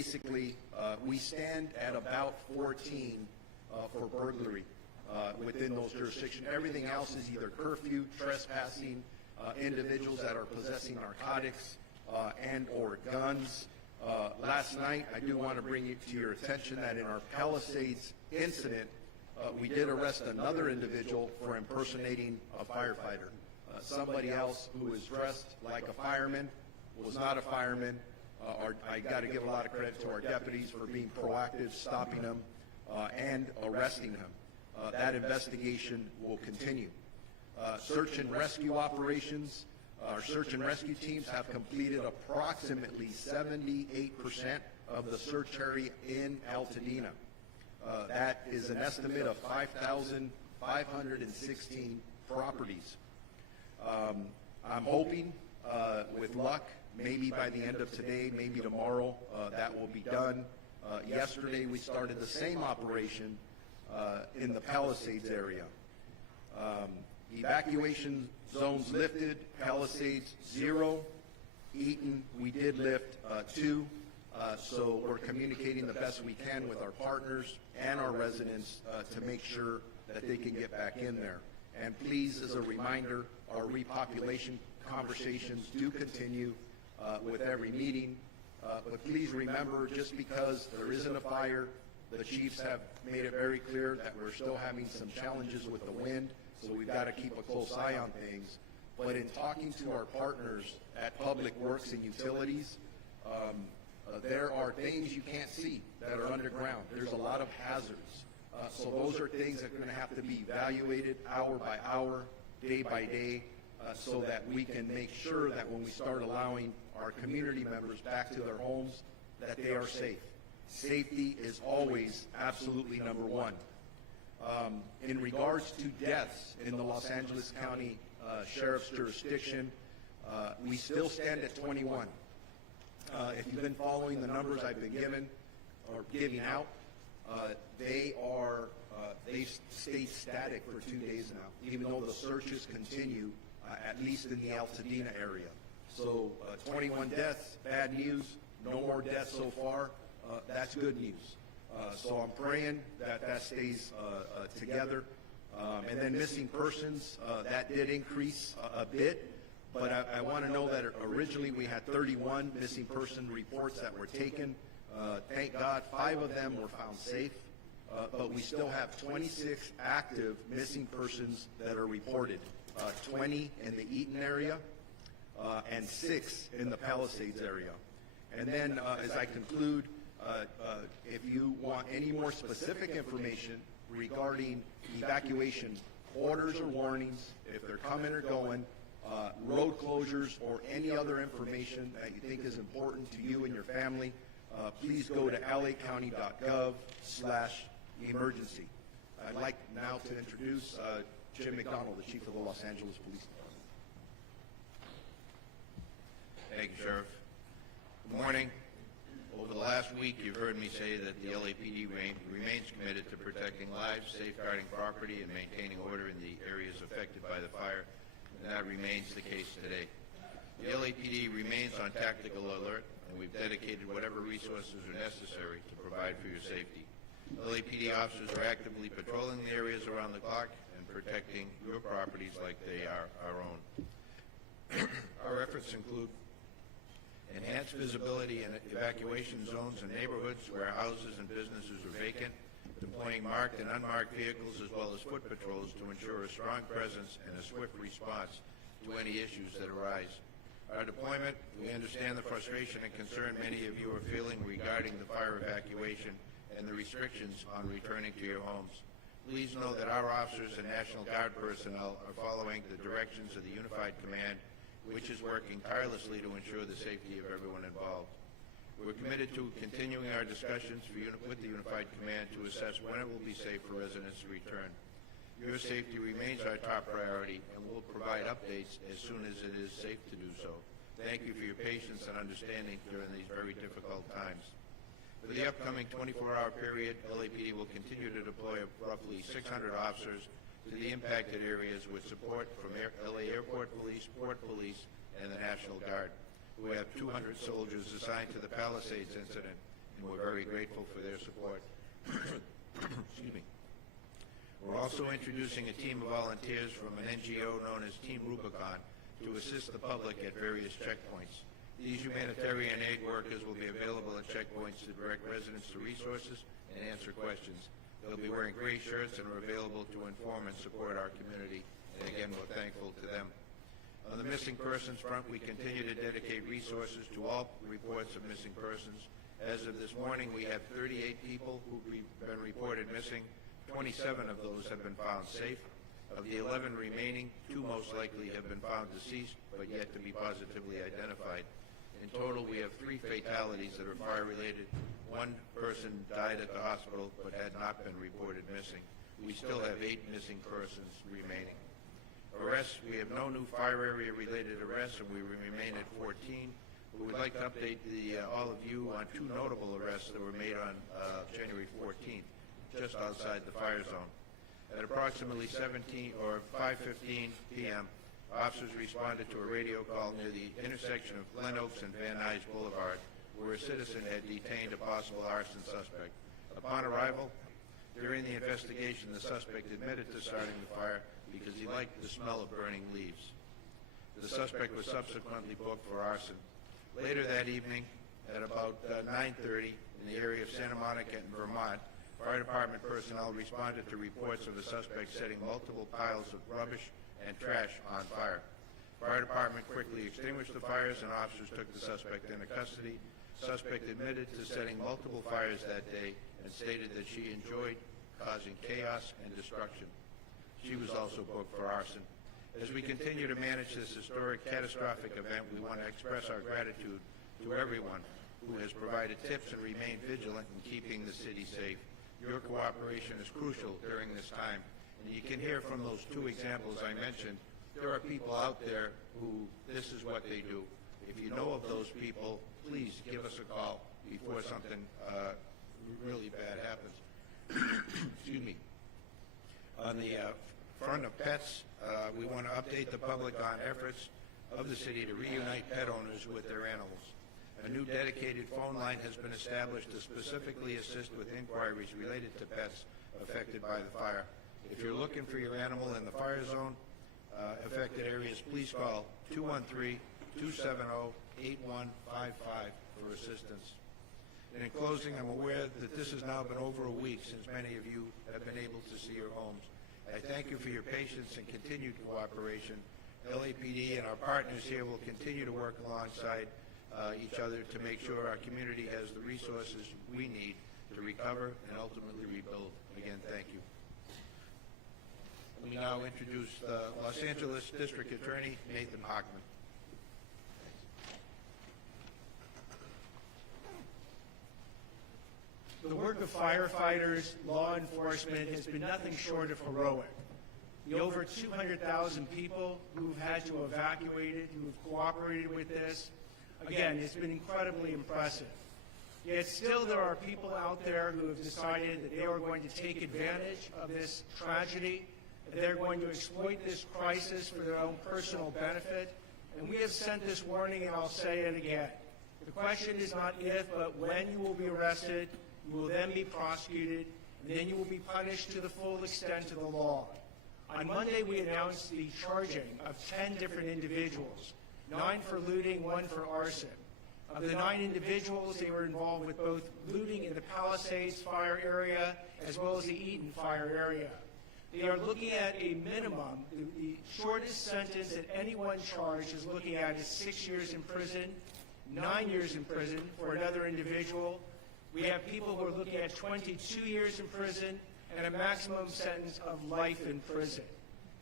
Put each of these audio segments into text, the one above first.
basically, we stand at about 14 for burglary within those jurisdictions. Everything else is either curfew, trespassing, individuals that are possessing narcotics and or guns. Last night, I do want to bring it to your attention that in our Palisades incident, we did arrest another individual for impersonating a firefighter. Somebody else who was dressed like a fireman was not a fireman. I got to give a lot of credit to our deputies for being proactive, stopping him, and arresting him. That investigation will continue. Search and rescue operations. Our search and rescue teams have completed approximately 78% of the search area in Altadena. That is an estimate of 5,516 properties. I'm hoping, with luck, maybe by the end of today, maybe tomorrow, that will be done. Yesterday, we started the same operation in the Palisades area. Evacuation zones lifted, Palisades 0, Eaton we did lift 2, so we're communicating the best we can with our partners and our residents to make sure that they can get back in there. And please, as a reminder, our repopulation conversations do continue with every meeting, but please remember, just because there isn't a fire, the chiefs have made it very clear that we're still having some challenges with the wind, so we've got to keep a close eye on things. But in talking to our partners at Public Works and Utilities, there are things you can't see that are underground. There's a lot of hazards. So those are things that are going to have to be evaluated hour by hour, day by day, so that we can make sure that when we start allowing our community members back to their homes, that they are safe. Safety is always absolutely number one. In regards to deaths in the Los Angeles County Sheriff's jurisdiction, we still stand at 21. If you've been following the numbers I've been given or giving out, they've stayed static for 2 days now, even though the searches continue, at least in the Altadena area. So 21 deaths, bad news. No more deaths so far. That's good news. So I'm praying that that stays together. And then missing persons, that did increase a bit. But I want to know that originally we had 31 missing person reports that were taken. Thank God 5 of them were found safe. But we still have 26 active missing persons that are reported. 20 in the Eaton area and 6 in the Palisades area. And then as I conclude, if you want any more specific information regarding evacuation orders or warnings, if they're coming or going, road closures, or any other information that you think is important to you and your family, please go to lacounty.gov/emergency. I'd like now to introduce Jim McDonald, the Chief of the Los Angeles Police Department. Thank you, Sheriff. Good morning. Over the last week, you've heard me say that the LAPD remains committed to protecting lives, safeguarding property, and maintaining order in the areas affected by the fire, and that remains the case today. The LAPD remains on tactical alert, and we've dedicated whatever resources are necessary to provide for your safety. LAPD officers are actively patrolling the areas around the clock and protecting your properties like they are our own. Our efforts include enhanced visibility in evacuation zones in neighborhoods where houses and businesses are vacant, deploying marked and unmarked vehicles as well as foot patrols to ensure a strong presence and a swift response to any issues that arise. Our deployment, we understand the frustration and concern many of you are feeling regarding the fire evacuation and the restrictions on returning to your homes. Please know that our officers and National Guard personnel are following the directions of the Unified Command, which is working tirelessly to ensure the safety of everyone involved. We're committed to continuing our discussions with the Unified Command to assess when it will be safe for residents to return. Your safety remains our top priority, and we'll provide updates as soon as it is safe to do so. Thank you for your patience and understanding during these very difficult times. For the upcoming 24-hour period, LAPD will continue to deploy roughly 600 officers to the impacted areas with support from LA Airport Police, Port Police, and the National Guard. We have 200 soldiers assigned to the Palisades incident and we're very grateful for their support. Excuse me. We're also introducing a team of volunteers from an NGO known as Team Rubicon to assist the public at various checkpoints. These humanitarian aid workers will be available at checkpoints to direct residents to resources and answer questions. They'll be wearing gray shirts and are available to inform and support our community. And again, we're thankful to them. On the missing persons front, we continue to dedicate resources to all reports of missing persons. As of this morning, we have 38 people who've been reported missing. 27 of those have been found safe. Of the 11 remaining, 2 most likely have been found deceased, but yet to be positively identified. In total, we have 3 fatalities that are fire-related. 1 person died at the hospital, but had not been reported missing. We still have 8 missing persons remaining. Arrests, we have no new fire area-related arrests, and we remain at 14. We would like to update all of you on 2 notable arrests that were made on January 14th. Just outside the fire zone. At approximately 5:15 p.m., officers responded to a radio call near the intersection of Glen Oaks and Van Nuys Boulevard, where a citizen had detained a possible arson suspect. Upon arrival, during the investigation, the suspect admitted to starting the fire because he liked the smell of burning leaves. The suspect was subsequently booked for arson. Later that evening, at about 9:30, in the area of Santa Monica in Vermont, fire department personnel responded to reports of the suspect setting multiple piles of rubbish and trash on fire. Fire department quickly extinguished the fires, and officers took the suspect into custody. Suspect admitted to setting multiple fires that day and stated that she enjoyed causing chaos and destruction. She was also booked for arson. As we continue to manage this historic, catastrophic event, we want to express our gratitude to everyone who has provided tips and remained vigilant in keeping the city safe. Your cooperation is crucial during this time. And you can hear from those 2 examples I mentioned, there are people out there who this is what they do. If you know of those people, please give us a call before something really bad happens. Excuse me. On the front of pets, we want to update the public on efforts of the city to reunite pet owners with their animals. A new dedicated phone line has been established to specifically assist with inquiries related to pets affected by the fire. If you're looking for your animal in the fire zone affected areas, please call 213-270-8155 for assistance. And in closing, I'm aware that this has now been over a week since many of you have been able to see your homes. I thank you for your patience and continued cooperation. LAPD and our partners here will continue to work alongside each other to make sure our community has the resources we need to recover and ultimately rebuild. Again, thank you. We now introduce the Los Angeles District Attorney, Nathan Hochman. The work of firefighters, law enforcement has been nothing short of heroic. The over 200,000 people who've had to evacuate it, who have cooperated with this, again, it's been incredibly impressive. Yet still there are people out there who have decided that they are going to take advantage of this tragedy, that they're going to exploit this crisis for their own personal benefit. And we have sent this warning, and I'll say it again. The question is not if, but when you will be arrested. You will then be prosecuted, and then you will be punished to the full extent of the law. On Monday, we announced the charging of 10 different individuals, 9 for looting, 1 for arson. Of the 9 individuals, they were involved with both looting in the Palisades fire area as well as the Eaton fire area. They are looking at a minimum. The shortest sentence that anyone charged is looking at is 6 years in prison, 9 years in prison for another individual. We have people who are looking at 22 years in prison and a maximum sentence of life in prison.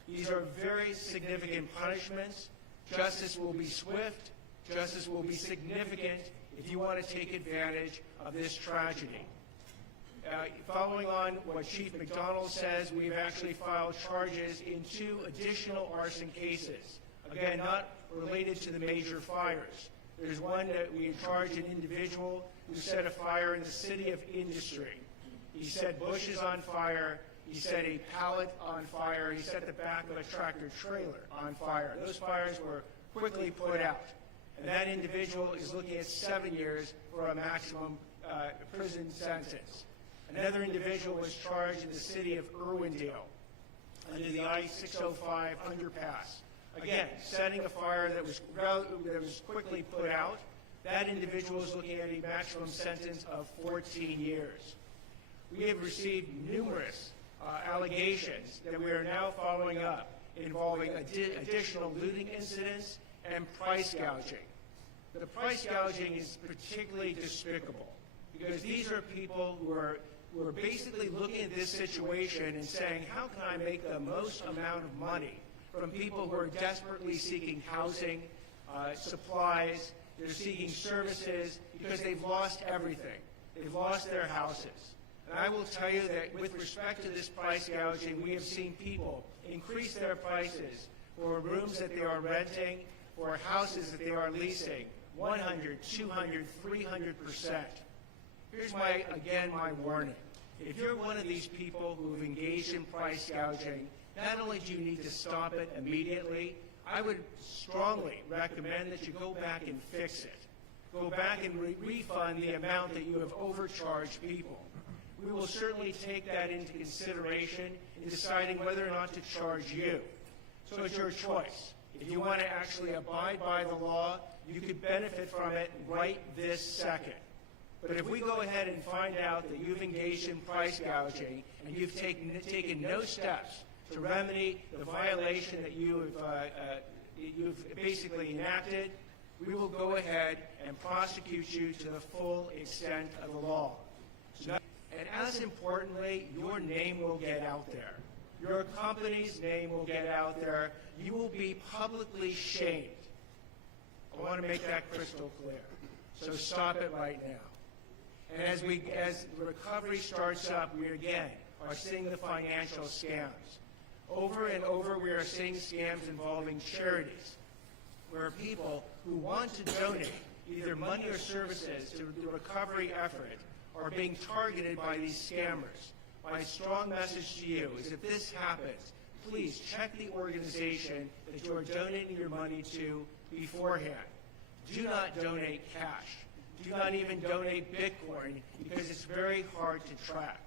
These are very significant punishments. Justice will be swift. Justice will be significant if you want to take advantage of this tragedy. Following on what Chief McDonald says, we've actually filed charges in 2 additional arson cases. Again, not related to the major fires. There's one that we charged an individual who set a fire in the city of Industry. He set bushes on fire. He set a pallet on fire. He set the back of a tractor trailer on fire. Those fires were quickly put out. And that individual is looking at 7 years for a maximum prison sentence. Another individual was charged in the city of Irwindale under the I-605 underpass. Again, setting a fire that was quickly put out. That individual is looking at a maximum sentence of 14 years. We have received numerous allegations that we are now following up involving additional looting incidents and price gouging. The price gouging is particularly despicable because these are people who are basically looking at this situation and saying, how can I make the most amount of money from people who are desperately seeking housing, supplies, they're seeking services because they've lost everything. They've lost their houses. And I will tell you that with respect to this price gouging, we have seen people increase their prices for rooms that they are renting, for houses that they are leasing, 100, 200, 300%. Here's my warning. If you're one of these people who have engaged in price gouging, not only do you need to stop it immediately, I would strongly recommend that you go back and fix it. Go back and refund the amount that you have overcharged people. We will certainly take that into consideration in deciding whether or not to charge you. So it's your choice. If you want to actually abide by the law, you could benefit from it right this second. But if we go ahead and find out that you've engaged in price gouging and you've taken no steps to remedy the violation that you've basically enacted, we will go ahead and prosecute you to the full extent of the law. And as importantly, your name will get out there. Your company's name will get out there. You will be publicly shamed. I want to make that crystal clear. So stop it right now. And as the recovery starts up, we again are seeing the financial scams. Over and over, we are seeing scams involving charities, where people who want to donate either money or services to the recovery effort are being targeted by these scammers. My strong message to you is if this happens, please check the organization that you are donating your money to beforehand. Do not donate cash. Do not even donate Bitcoin because it's very hard to track.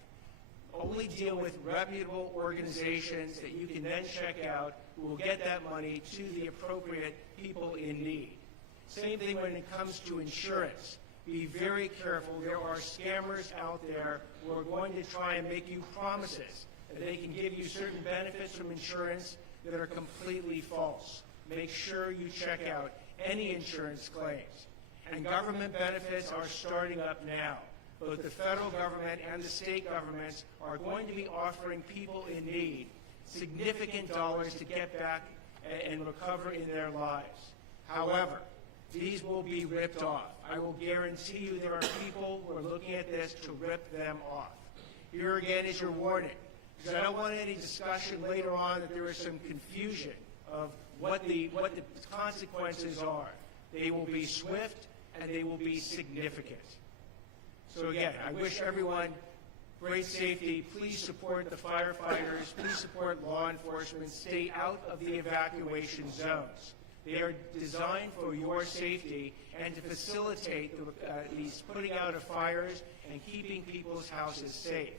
Only deal with reputable organizations that you can then check out who will get that money to the appropriate people in need. Same thing when it comes to insurance. Be very careful. There are scammers out there who are going to try and make you promises that they can give you certain benefits from insurance that are completely false. Make sure you check out any insurance claims. And government benefits are starting up now. Both the federal government and the state governments are going to be offering people in need significant dollars to get back and recover in their lives. However, these will be ripped off. I will guarantee you there are people who are looking at this to rip them off. Here again is your warning, because I don't want any discussion later on that there is some confusion of what the consequences are. They will be swift and they will be significant. So again, I wish everyone great safety. Please support the firefighters. Please support law enforcement. Stay out of the evacuation zones. They are designed for your safety and to facilitate these putting out of fires and keeping people's houses safe.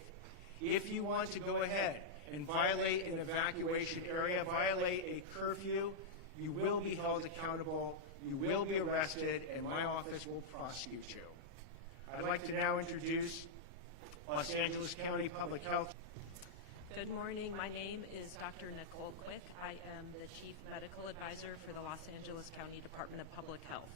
If you want to go ahead and violate an evacuation area, violate a curfew, you will be held accountable, you will be arrested, and my office will prosecute you. I'd like to now introduce Los Angeles County Public Health. Good morning. My name is Dr. Nicole Quick. I am the Chief Medical Advisor for the Los Angeles County Department of Public Health.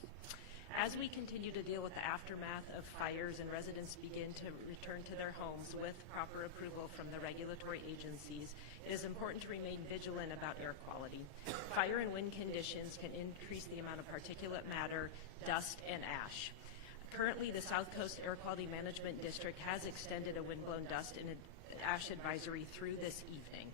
As we continue to deal with the aftermath of fires and residents begin to return to their homes with proper approval from the regulatory agencies, it is important to remain vigilant about air quality. Fire and wind conditions can increase the amount of particulate matter, dust, and ash. Currently, the South Coast Air Quality Management District has extended a windblown dust and ash advisory through this evening.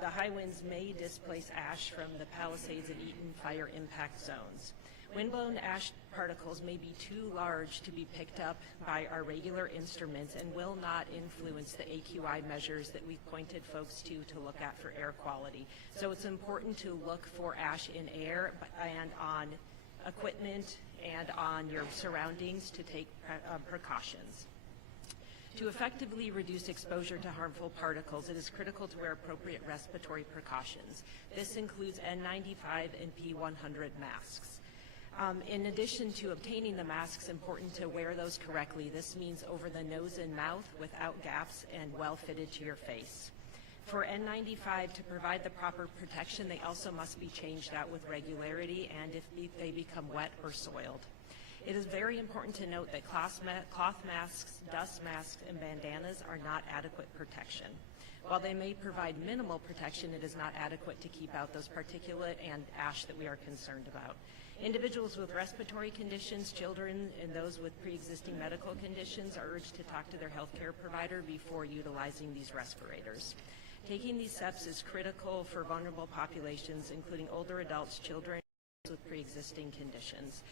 The high winds may displace ash from the Palisades and Eaton fire impact zones. Windblown ash particles may be too large to be picked up by our regular instruments and will not influence the AQI measures that we've pointed folks to look at for air quality. So it's important to look for ash in air and on equipment and on your surroundings to take precautions. To effectively reduce exposure to harmful particles, it is critical to wear appropriate respiratory precautions. This includes N95 and P100 masks. In addition to obtaining the masks, important to wear those correctly. This means over the nose and mouth without gaps and well fitted to your face. For N95 to provide the proper protection, they also must be changed out with regularity and if they become wet or soiled. It is very important to note that cloth masks, dust masks, and bandanas are not adequate protection. While they may provide minimal protection, it is not adequate to keep out those particulate and ash that we are concerned about. Individuals with respiratory conditions, children, and those with pre-existing medical conditions are urged to talk to their healthcare provider before utilizing these respirators. Taking these steps is critical for vulnerable populations, including older adults, children, and those with pre-existing conditions.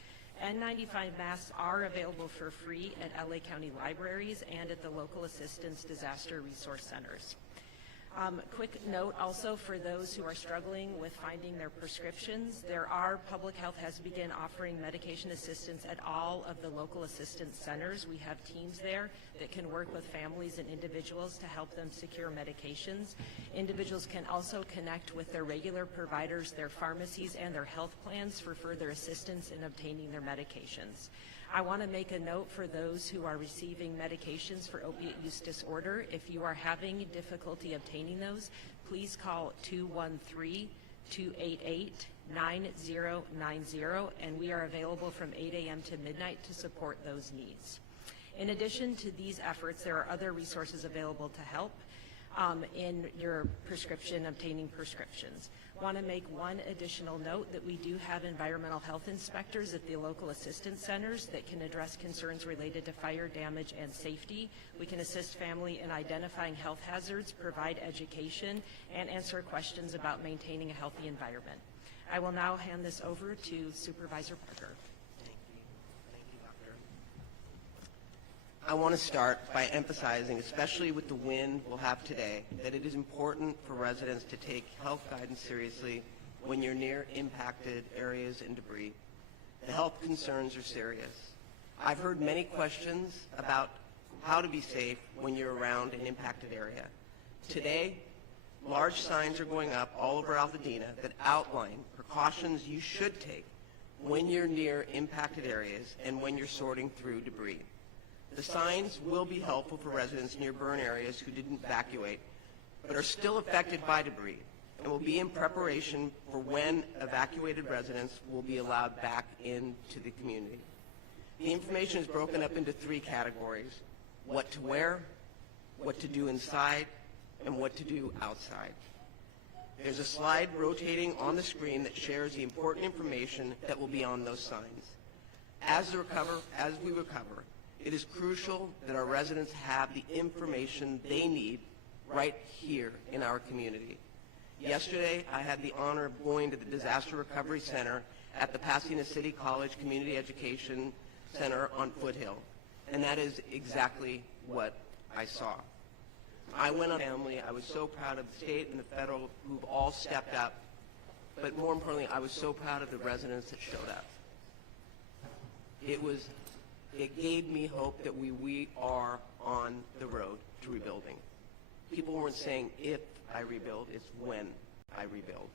N95 masks are available for free at LA County libraries and at the local assistance disaster resource centers. Quick note also for those who are struggling with finding their prescriptions, Public Health has begun offering medication assistance at all of the local assistance centers. We have teams there that can work with families and individuals to help them secure medications. Individuals can also connect with their regular providers, their pharmacies, and their health plans for further assistance in obtaining their medications. I want to make a note for those who are receiving medications for opiate use disorder. If you are having difficulty obtaining those, please call 213-288-9090, and we are available from 8 a.m. to midnight to support those needs. In addition to these efforts, there are other resources available to help in your obtaining prescriptions. Want to make one additional note that we do have environmental health inspectors at the local assistance centers that can address concerns related to fire damage and safety. We can assist family in identifying health hazards, provide education, and answer questions about maintaining a healthy environment. I will now hand this over to Supervisor Parker. Thank you, Doctor. I want to start by emphasizing, especially with the wind we'll have today, that it is important for residents to take health guidance seriously when you're near impacted areas and debris. The health concerns are serious. I've heard many questions about how to be safe when you're around an impacted area. Today, large signs are going up all over Altadena that outline precautions you should take when you're near impacted areas and when you're sorting through debris. The signs will be helpful for residents near burn areas who didn't evacuate but are still affected by debris and will be in preparation for when evacuated residents will be allowed back into the community. The information is broken up into 3 categories: what to wear, what to do inside, and what to do outside. There's a slide rotating on the screen that shares the important information that will be on those signs. As we recover, it is crucial that our residents have the information they need right here in our community. Yesterday, I had the honor of going to the Disaster Recovery Center at the Pasadena City College Community Education Center on Foothill, and that is exactly what I saw. I went on family. I was so proud of the state and the federal who've all stepped up, but more importantly, I was so proud of the residents that showed up. It gave me hope that we are on the road to rebuilding. People weren't saying if I rebuild, it's when I rebuild.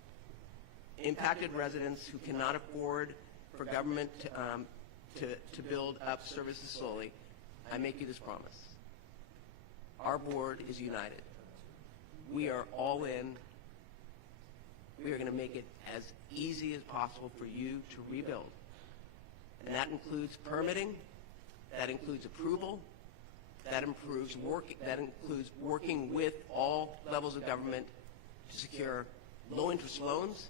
Impacted residents who cannot afford for government to build up services slowly, I make you this promise. Our board is united. We are all in. We are going to make it as easy as possible for you to rebuild. And that includes permitting. That includes approval. That includes working with all levels of government to secure low-interest loans.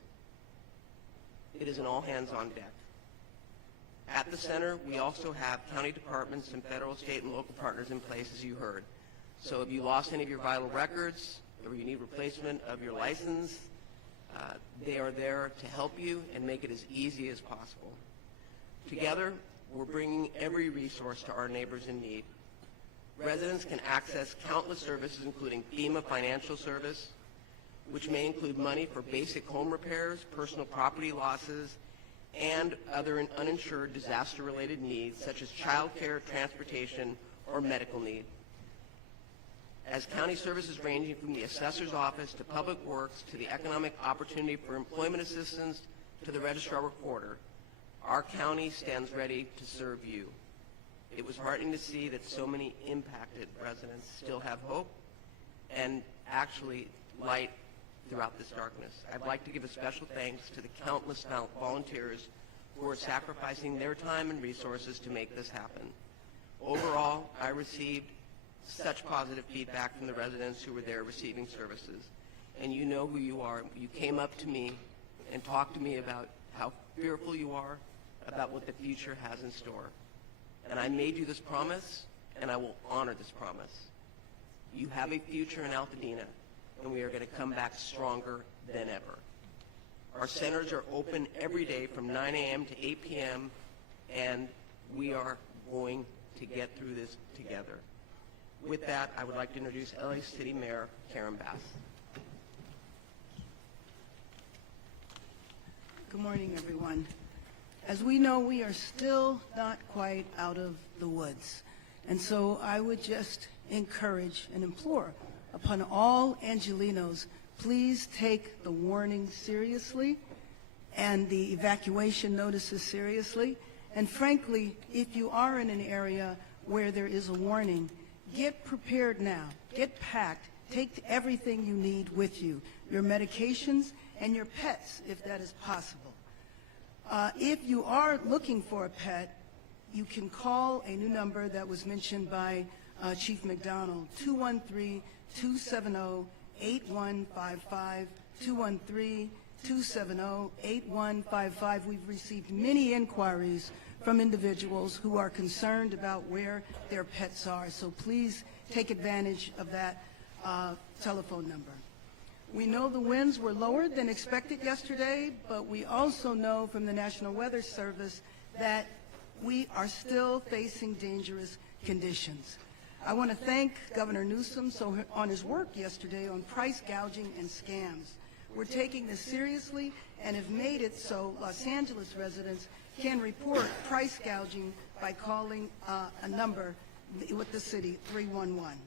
It is an all-hands-on deck. At the center, we also have county departments and federal, state, and local partners in place, as you heard. So if you lost any of your vital records or you need replacement of your license, they are there to help you and make it as easy as possible. Together, we're bringing every resource to our neighbors in need. Residents can access countless services, including FEMA financial service, which may include money for basic home repairs, personal property losses, and other uninsured disaster-related needs such as childcare, transportation, or medical need. As county services ranging from the assessor's office to public works to the economic opportunity for employment assistance to the registrar recorder, our county stands ready to serve you. It was heartening to see that so many impacted residents still have hope and actually light throughout this darkness. I'd like to give a special thanks to the countless volunteers who are sacrificing their time and resources to make this happen. Overall, I received such positive feedback from the residents who were there receiving services. And you know who you are. You came up to me and talked to me about how fearful you are about what the future has in store. And I made you this promise, and I will honor this promise. You have a future in Altadena, and we are going to come back stronger than ever. Our centers are open every day from 9 a.m. to 8 p.m., and we are going to get through this together. With that, I would like to introduce LA City Mayor Karen Bass. Good morning, everyone. As we know, we are still not quite out of the woods. And so I would just encourage and implore upon all Angelenos, please take the warning seriously and the evacuation notices seriously. And frankly, if you are in an area where there is a warning, get prepared now. Get packed. Take everything you need with you, your medications and your pets, if that is possible. If you are looking for a pet, you can call a new number that was mentioned by Chief McDonald, 213-270-8155, 213-270-8155. We've received many inquiries from individuals who are concerned about where their pets are, so please take advantage of that telephone number. We know the winds were lower than expected yesterday, but we also know from the National Weather Service that we are still facing dangerous conditions. I want to thank Governor Newsom on his work yesterday on price gouging and scams. We're taking this seriously and have made it so Los Angeles residents can report price gouging by calling a number with the city, 311.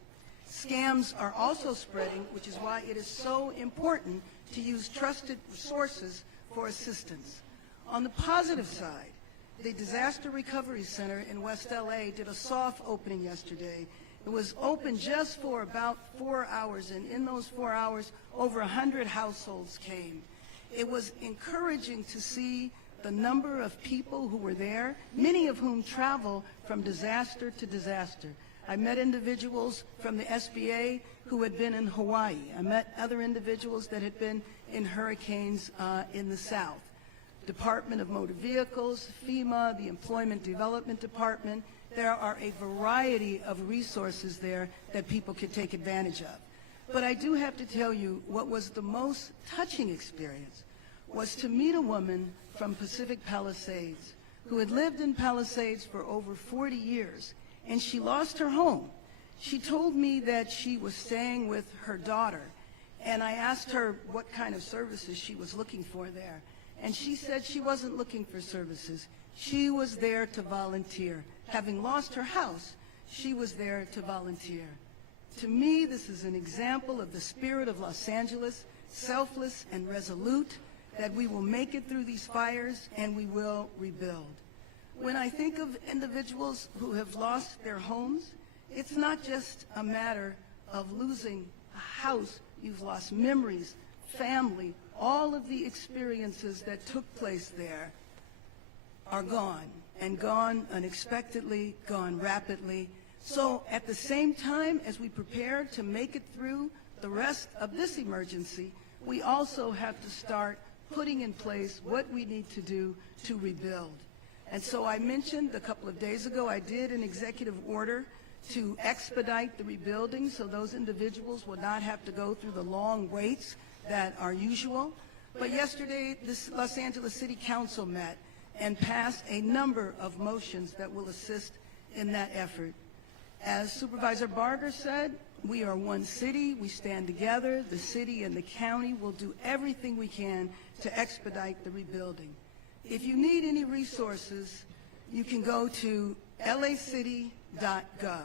Scams are also spreading, which is why it is so important to use trusted sources for assistance. On the positive side, the Disaster Recovery Center in West LA did a soft opening yesterday. It was open just for about 4 hours, and in those 4 hours, over 100 households came. It was encouraging to see the number of people who were there, many of whom travel from disaster to disaster. I met individuals from the SBA who had been in Hawaii. I met other individuals that had been in hurricanes in the South. Department of Motor Vehicles, FEMA, the Employment Development Department. There are a variety of resources there that people could take advantage of. But I do have to tell you, what was the most touching experience was to meet a woman from Pacific Palisades who had lived in Palisades for over 40 years, and she lost her home. She told me that she was staying with her daughter, and I asked her what kind of services she was looking for there. And she said she wasn't looking for services. She was there to volunteer. Having lost her house, she was there to volunteer. To me, this is an example of the spirit of Los Angeles, selfless and resolute, that we will make it through these fires and we will rebuild. When I think of individuals who have lost their homes, it's not just a matter of losing a house. You've lost memories, family, all of the experiences that took place there are gone, and gone unexpectedly, gone rapidly. So at the same time as we prepare to make it through the rest of this emergency, we also have to start putting in place what we need to do to rebuild. And so I mentioned a couple of days ago, I did an executive order to expedite the rebuilding so those individuals will not have to go through the long waits that are usual. But yesterday, this Los Angeles City Council met and passed a number of motions that will assist in that effort. As Supervisor Barger said, we are one city, we stand together. The city and the county will do everything we can to expedite the rebuilding. If you need any resources, you can go to lacity.gov.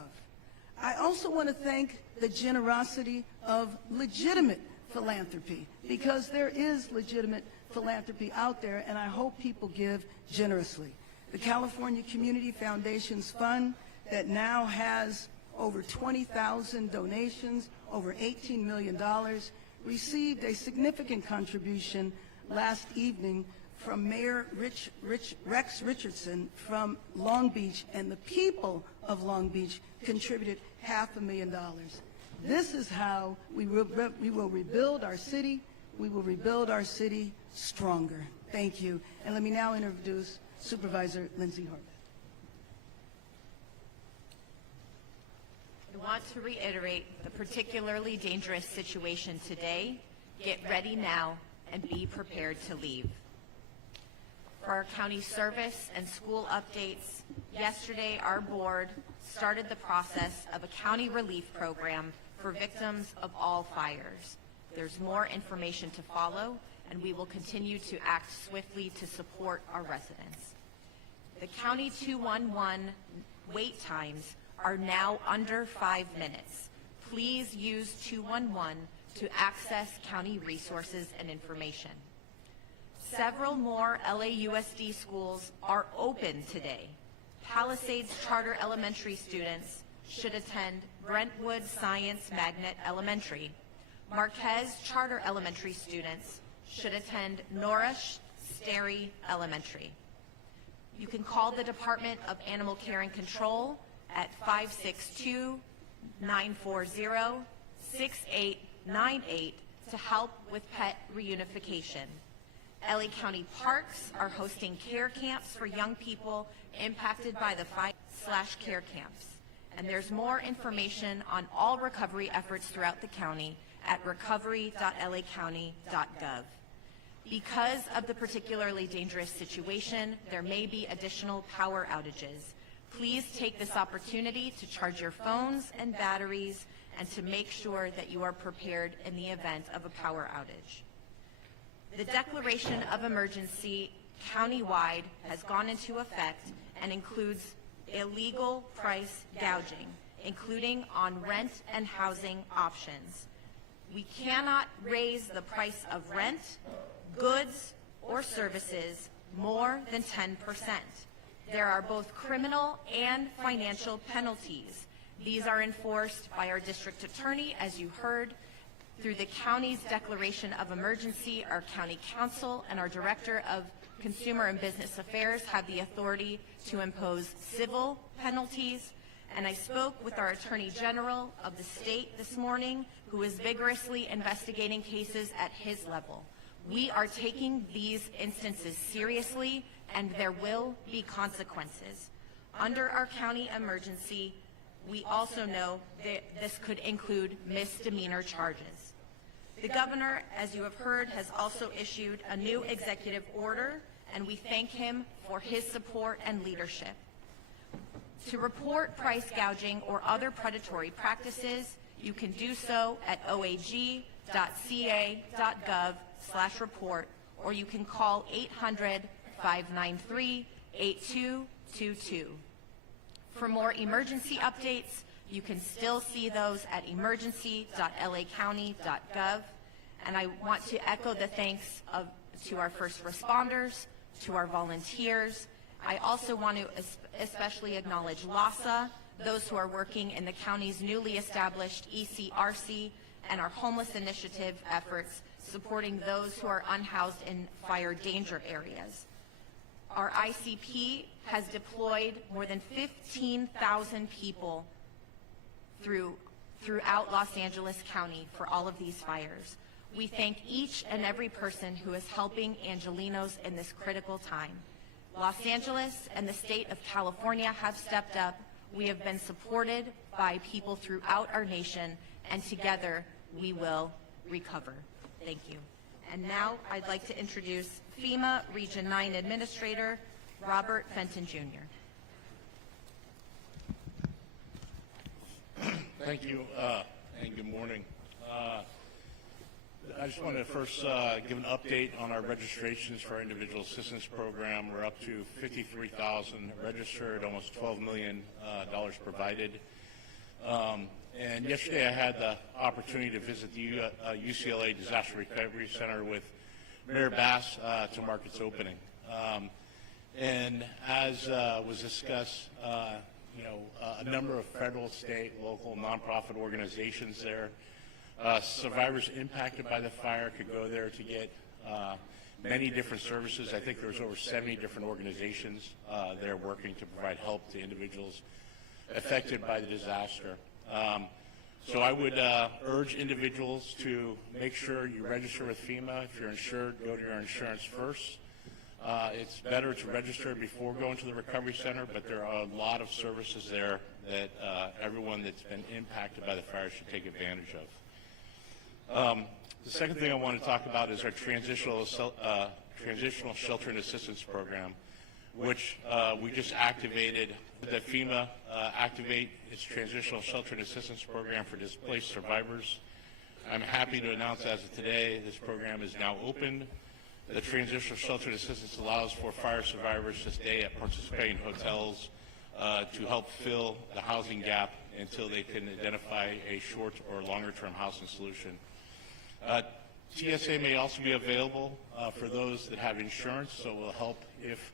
I also want to thank the generosity of legitimate philanthropy, because there is legitimate philanthropy out there, and I hope people give generously. The California Community Foundation's fund that now has over 20,000 donations, over $18 million, received a significant contribution last evening from Mayor Rex Richardson from Long Beach, and the people of Long Beach contributed $500,000. This is how we will rebuild our city. We will rebuild our city stronger. Thank you. And let me now introduce Supervisor Lindsay Horvath. I want to reiterate the particularly dangerous situation today. Get ready now and be prepared to leave. For our county service and school updates, yesterday our board started the process of a county relief program for victims of all fires. There's more information to follow, and we will continue to act swiftly to support our residents. The County 211 wait times are now under 5 minutes. Please use 211 to access county resources and information. Several more LAUSD schools are open today. Palisades Charter Elementary students should attend Brentwood Science Magnet Elementary. Marquez Charter Elementary students should attend Norrish Sterry Elementary. You can call the Department of Animal Care and Control at 562-940-6898 to help with pet reunification. LA County Parks are hosting care camps for young people impacted by the fire/care camps. And there's more information on all recovery efforts throughout the county at recovery.lacounty.gov. Because of the particularly dangerous situation, there may be additional power outages. Please take this opportunity to charge your phones and batteries and to make sure that you are prepared in the event of a power outage. The declaration of emergency countywide has gone into effect and includes illegal price gouging, including on rent and housing options. We cannot raise the price of rent, goods, or services more than 10%. There are both criminal and financial penalties. These are enforced by our district attorney, as you heard. Through the county's declaration of emergency, our county council and our director of Consumer and Business Affairs have the authority to impose civil penalties. And I spoke with our Attorney General of the state this morning, who is vigorously investigating cases at his level. We are taking these instances seriously, and there will be consequences. Under our county emergency, we also know that this could include misdemeanor charges. The governor, as you have heard, has also issued a new executive order, and we thank him for his support and leadership. To report price gouging or other predatory practices, you can do so at oag.ca.gov/report, or you can call 800-593-8222. For more emergency updates, you can still see those at emergency.lacounty.gov. And I want to echo the thanks to our first responders, to our volunteers. I also want to especially acknowledge LASA, those who are working in the county's newly established ECRC and our homeless initiative efforts, supporting those who are unhoused in fire danger areas. Our ICP has deployed more than 15,000 people throughout Los Angeles County for all of these fires. We thank each and every person who is helping Angelenos in this critical time. Los Angeles and the state of California have stepped up. We have been supported by people throughout our nation, and together we will recover. Thank you. And now I'd like to introduce FEMA Region 9 Administrator Robert Fenton Jr. Thank you, and good morning. I just want to first give an update on our registrations for our individual assistance program. We're up to 53,000 registered, almost $12 million provided. And yesterday I had the opportunity to visit the UCLA Disaster Recovery Center with Mayor Bass to mark its opening. And as was discussed, a number of federal, state, local, nonprofit organizations there. Survivors impacted by the fire could go there to get many different services. I think there's over 70 different organizations there working to provide help to individuals affected by the disaster. So I would urge individuals to make sure you register with FEMA. If you're insured, go to your insurance first. It's better to register before going to the recovery center, but there are a lot of services there that everyone that's been impacted by the fire should take advantage of. The second thing I want to talk about is our transitional shelter and assistance program, which we just activated. That FEMA activate its transitional shelter and assistance program for displaced survivors. I'm happy to announce as of today this program is now open. The transitional shelter and assistance allows for fire survivors to stay at participating hotels to help fill the housing gap until they can identify a short or longer term housing solution. TSA may also be available for those that have insurance, so it will help if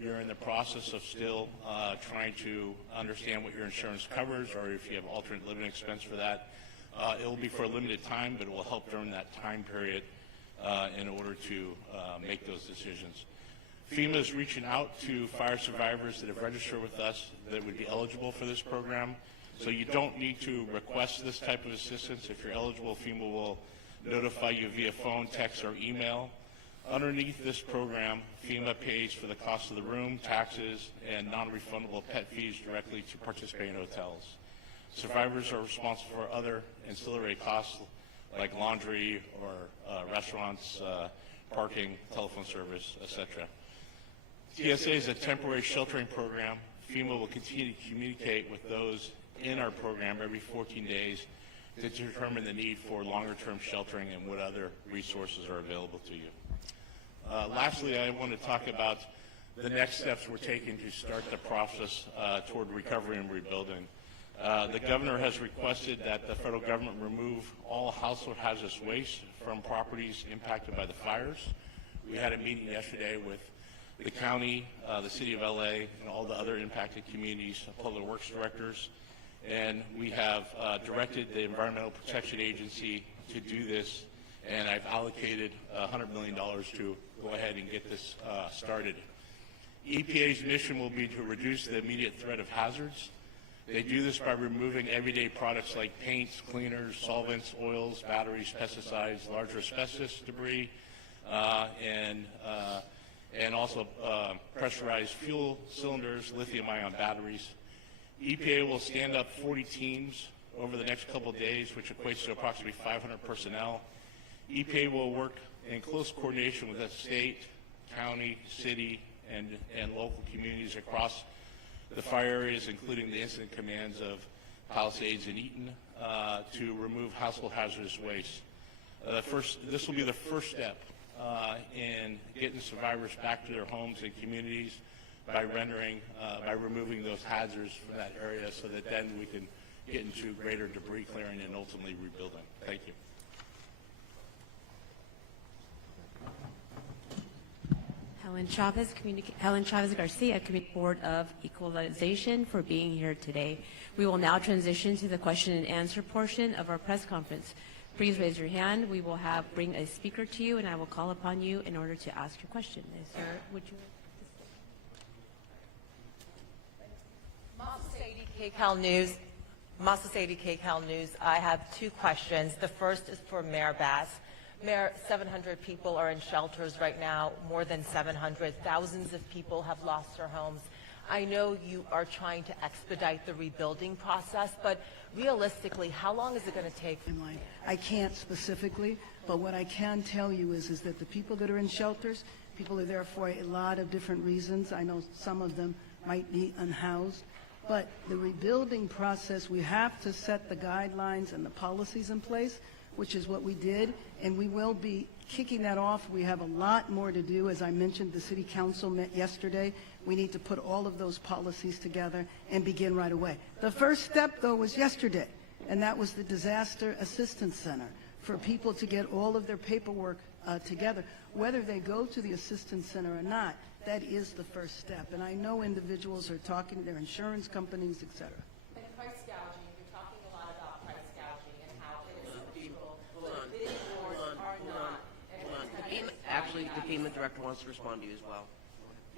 you're in the process of still trying to understand what your insurance covers, or if you have alternate living expense for that. It will be for a limited time, but it will help during that time period in order to make those decisions. FEMA is reaching out to fire survivors that have registered with us that would be eligible for this program. So you don't need to request this type of assistance. If you're eligible, FEMA will notify you via phone, text, or email. Underneath this program, FEMA pays for the cost of the room, taxes, and non-refundable pet fees directly to participating hotels. Survivors are responsible for other ancillary costs like laundry or restaurants, parking, telephone service, etc. TSA is a temporary sheltering program. FEMA will continue to communicate with those in our program every 14 days to determine the need for longer-term sheltering and what other resources are available to you. Lastly, I want to talk about the next steps we're taking to start the process toward recovery and rebuilding. The governor has requested that the federal government remove all household hazardous waste from properties impacted by the fires. We had a meeting yesterday with the county, the city of LA, and all the other impacted communities, public works directors, and we have directed the Environmental Protection Agency to do this, and I've allocated $100 million to go ahead and get this started. EPA's mission will be to reduce the immediate threat of hazards. They do this by removing everyday products like paints, cleaners, solvents, oils, batteries, pesticides, larger asbestos debris, and also pressurized fuel cylinders, lithium-ion batteries. EPA will stand up 40 teams over the next couple of days, which equates to approximately 500 personnel. EPA will work in close coordination with the state, county, city, and local communities across the fire areas, including the incident commands of Palisades and Eaton, to remove household hazardous waste. This will be the first step in getting survivors back to their homes and communities by removing those hazards from that area, so that then we can get into greater debris clearing and ultimately rebuilding. Thank you. Helen Chavez Garcia, Committee Board of Equalization, for being here today. We will now transition to the question and answer portion of our press conference. Please raise your hand. We will bring a speaker to you, and I will call upon you in order to ask your question. Would you? Masa Sadie, KCAL News. I have two questions. The first is for Mayor Bass. Mayor, 700 people are in shelters right now, more than 700. Thousands of people have lost their homes. I know you are trying to expedite the rebuilding process, but realistically, how long is it going to take? I can't specifically, but what I can tell you is that the people that are in shelters, people are there for a lot of different reasons. I know some of them might be unhoused, but the rebuilding process, we have to set the guidelines and the policies in place. which is what we did, and we will be kicking that off. We have a lot more to do. As I mentioned, the City Council met yesterday. We need to put all of those policies together and begin right away. The first step, though, was yesterday, and that was the Disaster Assistance Center, for people to get all of their paperwork together. Whether they go to the Assistance Center or not, that is the first step. And I know individuals are talking to their insurance companies, et cetera. And price gouging, you're talking a lot about price gouging and how innocent people, but bidding wars are not. Actually, the FEMA director wants to respond to you as well.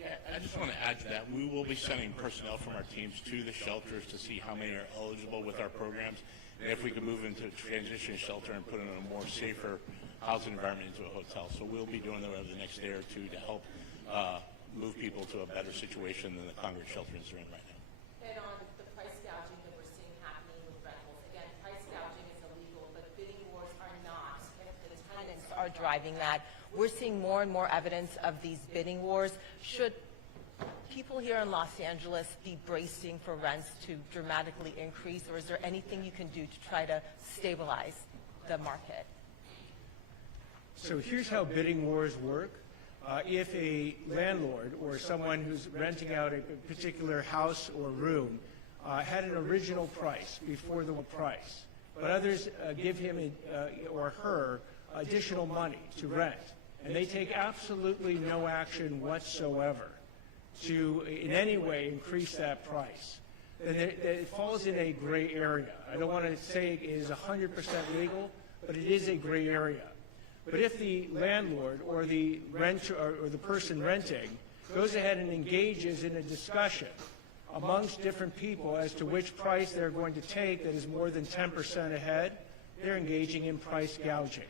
Yeah, I just want to add to that. We will be sending personnel from our teams to the shelters to see how many are eligible with our programs, and if we can move into a transition shelter and put in a more safer housing environment into a hotel. So we'll be doing that over the next day or two to help move people to a better situation than the Congress shelters are in right now. And on the price gouging that we're seeing happening with rentals, again, price gouging is illegal, but bidding wars are not. If the tenants are driving that, we're seeing more and more evidence of these bidding wars. Should people here in Los Angeles be bracing for rents to dramatically increase, or is there anything you can do to try to stabilize the market? So here's how bidding wars work. If a landlord or someone who's renting out a particular house or room had an original price before the price, but others give him or her additional money to rent, and they take absolutely no action whatsoever to in any way increase that price, then it falls in a gray area. I don't want to say it is 100% legal, but it is a gray area. But if the landlord or the renter or the person renting goes ahead and engages in a discussion amongst different people as to which price they're going to take that is more than 10% ahead, they're engaging in price gouging.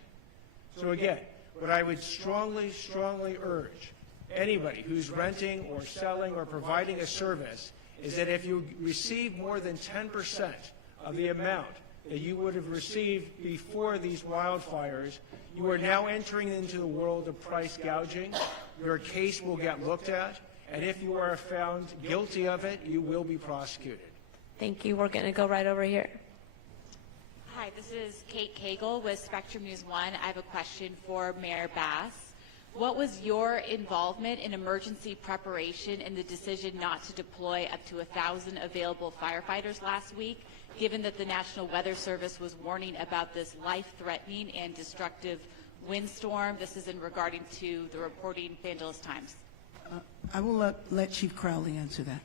So again, what I would strongly, strongly urge anybody who's renting or selling or providing a service is that if you receive more than 10% of the amount that you would have received before these wildfires, you are now entering into the world of price gouging. Your case will get looked at, and if you are found guilty of it, you will be prosecuted. Thank you. We're going to go right over here. Hi, this is Kate Cagle with Spectrum News 1. I have a question for Mayor Bass. What was your involvement in emergency preparation in the decision not to deploy up to 1,000 available firefighters last week, given that the National Weather Service was warning about this life-threatening and destructive windstorm? This is in regarding to the reporting Vangelis Times. I will let Chief Crowley answer that.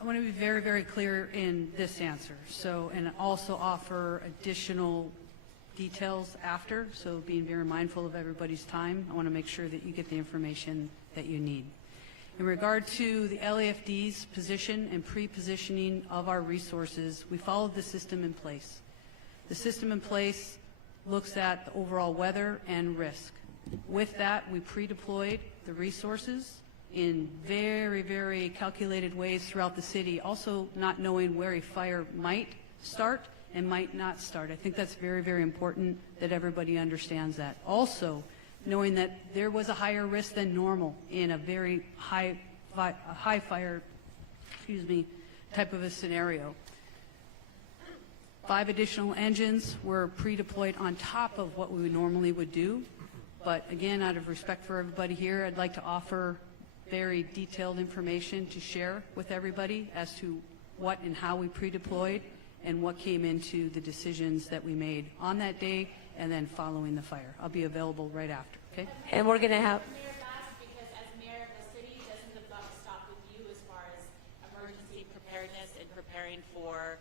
I want to be very, very clear in this answer. So, and also offer additional details after. So being very mindful of everybody's time, I want to make sure that you get the information that you need. In regard to the LAFD's position and pre-positioning of our resources, we followed the system in place. The system in place looks at the overall weather and risk. With that, we pre-deployed the resources in very, very calculated ways throughout the city, also not knowing where a fire might start and might not start. I think that's very, very important that everybody understands that. Also, knowing that there was a higher risk than normal in a very high fire, type of a scenario. 5 additional engines were pre-deployed on top of what we normally would do. But again, out of respect for everybody here, I'd like to offer very detailed information to share with everybody as to what and how we pre-deployed and what came into the decisions that we made on that day and then following the fire. I'll be available right after, okay? And we're going to have... Mayor Bass, because as mayor of the city, doesn't the buck stop with you as far as emergency preparedness and preparing for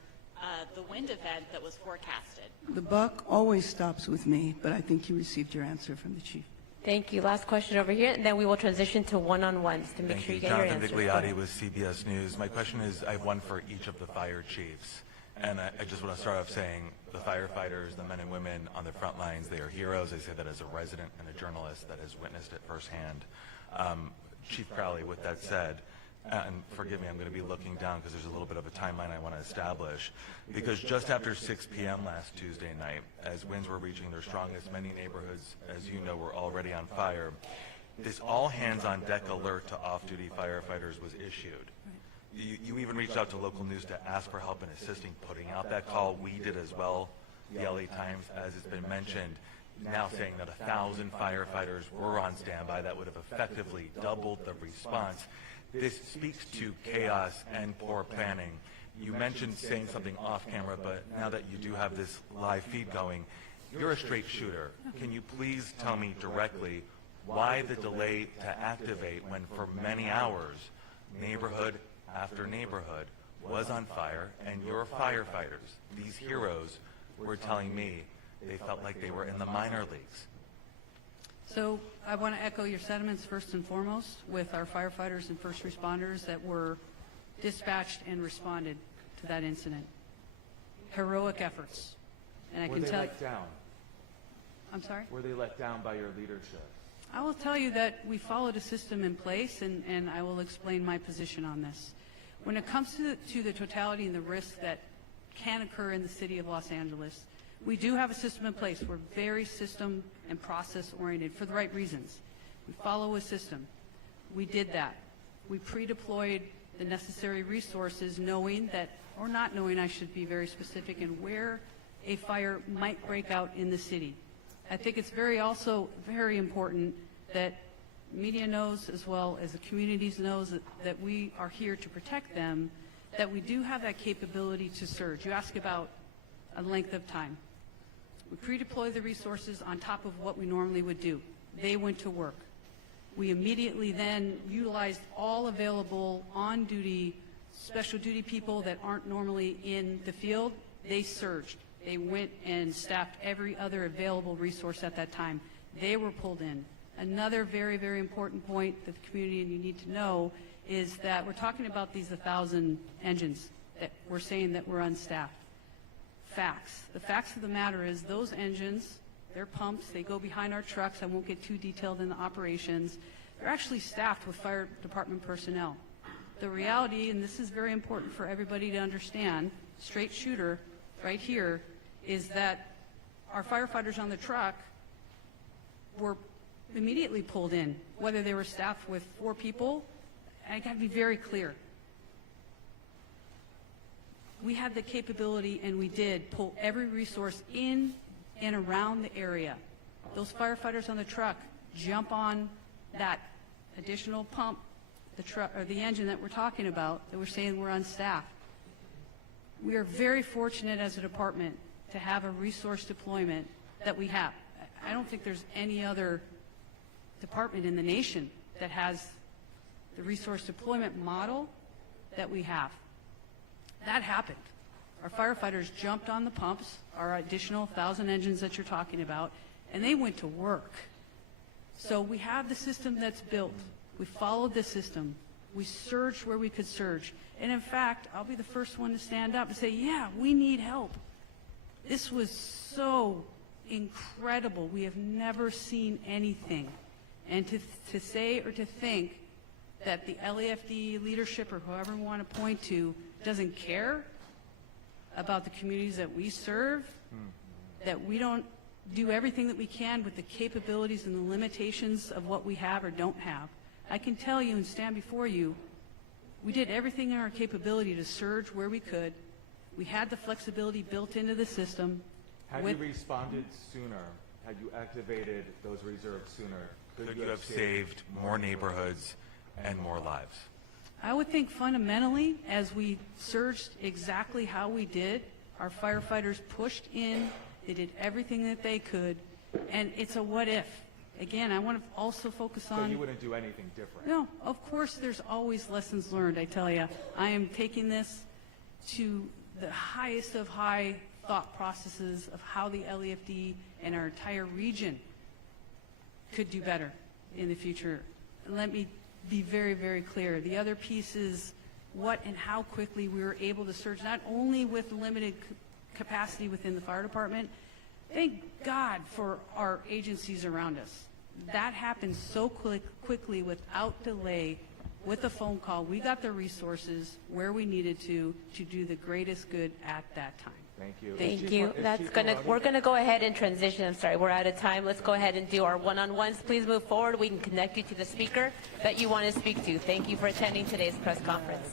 the wind event that was forecasted? The buck always stops with me, but I think you received your answer from the chief. Thank you. Last question over here, and then we will transition to one-on-ones to make sure you get your answers. Jonathan Vigliotti with CBS News. My question is, I have one for each of the fire chiefs. And I just want to start off saying the firefighters, the men and women on the front lines, they are heroes. I say that as a resident and a journalist that has witnessed it firsthand. Chief Crowley, with that said, and forgive me, I'm going to be looking down because there's a little bit of a timeline I want to establish, because just after 6 p.m. last Tuesday night, as winds were reaching their strongest, many neighborhoods, as you know, were already on fire. This all-hands-on-deck alert to off-duty firefighters was issued. You even reached out to local news to ask for help in assisting putting out that call. We did as well. The LA Times, as it's been mentioned, now saying that 1,000 firefighters were on standby. That would have effectively doubled the response. This speaks to chaos and poor planning. You mentioned saying something off camera, but now that you do have this live feed going, you're a straight shooter. Can you please tell me directly why the delay to activate when for many hours, neighborhood after neighborhood was on fire, and your firefighters, these heroes, were telling me they felt like they were in the minor leagues? So I want to echo your sentiments first and foremost with our firefighters and first responders that were dispatched and responded to that incident. Heroic efforts. And I can tell you. Were they let down? I'm sorry? Were they let down by your leadership? I will tell you that we followed a system in place, and I will explain my position on this. When it comes to the totality and the risk that can occur in the city of Los Angeles, we do have a system in place. We're very system and process oriented for the right reasons. We follow a system. We did that. We pre-deployed the necessary resources knowing that, or not knowing, I should be very specific, in where a fire might break out in the city. I think it's also very important that media knows, as well as the communities knows, that we are here to protect them, that we do have that capability to surge. You ask about a length of time. We pre-deploy the resources on top of what we normally would do. They went to work. We immediately then utilized all available on-duty, special duty people that aren't normally in the field. They surged. They went and staffed every other available resource at that time. They were pulled in. Another very, very important point that the community and you need to know is that we're talking about these 1,000 engines that we're saying that were unstaffed. Facts. The facts of the matter is those engines, they're pumps, they go behind our trucks. I won't get too detailed in the operations. They're actually staffed with fire department personnel. The reality, and this is very important for everybody to understand, straight shooter right here, is that our firefighters on the truck were immediately pulled in, whether they were staffed with 4 people. I got to be very clear. We had the capability, and we did pull every resource in and around the area. Those firefighters on the truck jump on that additional pump, the truck or the engine that we're talking about, that we're saying we're unstaffed. We are very fortunate as a department to have a resource deployment that we have. I don't think there's any other department in the nation that has the resource deployment model that we have. That happened. Our firefighters jumped on the pumps, our additional 1,000 engines that you're talking about, and they went to work. So we have the system that's built. We followed the system. We surged where we could surge. And in fact, I'll be the first one to stand up and say, yeah, we need help. This was so incredible. We have never seen anything. And to say or to think that the LAFD leadership or whoever we want to point to doesn't care about the communities that we serve, that we don't do everything that we can with the capabilities and the limitations of what we have or don't have. I can tell you and stand before you, we did everything in our capability to surge where we could. We had the flexibility built into the system. Had you responded sooner, had you activated those reserves sooner, Could you have saved more neighborhoods and more lives? I would think fundamentally, as we surged exactly how we did, our firefighters pushed in, they did everything that they could, and it's a what if. Again, I want to also focus on... So you wouldn't do anything different? No, of course there's always lessons learned, I tell you. I am taking this to the highest of high thought processes of how the LAFD and our entire region could do better in the future. Let me be very, very clear. The other piece is what and how quickly we were able to surge, not only with limited capacity within the fire department. Thank God for our agencies around us. That happened so quickly without delay with a phone call. We got the resources where we needed to do the greatest good at that time. Thank you. Thank you. We're gonna go ahead and transition. I'm sorry, we're out of time. Let's go ahead and do our one-on-ones. Please move forward. We can connect you to the speaker that you want to speak to. Thank you for attending today's press conference.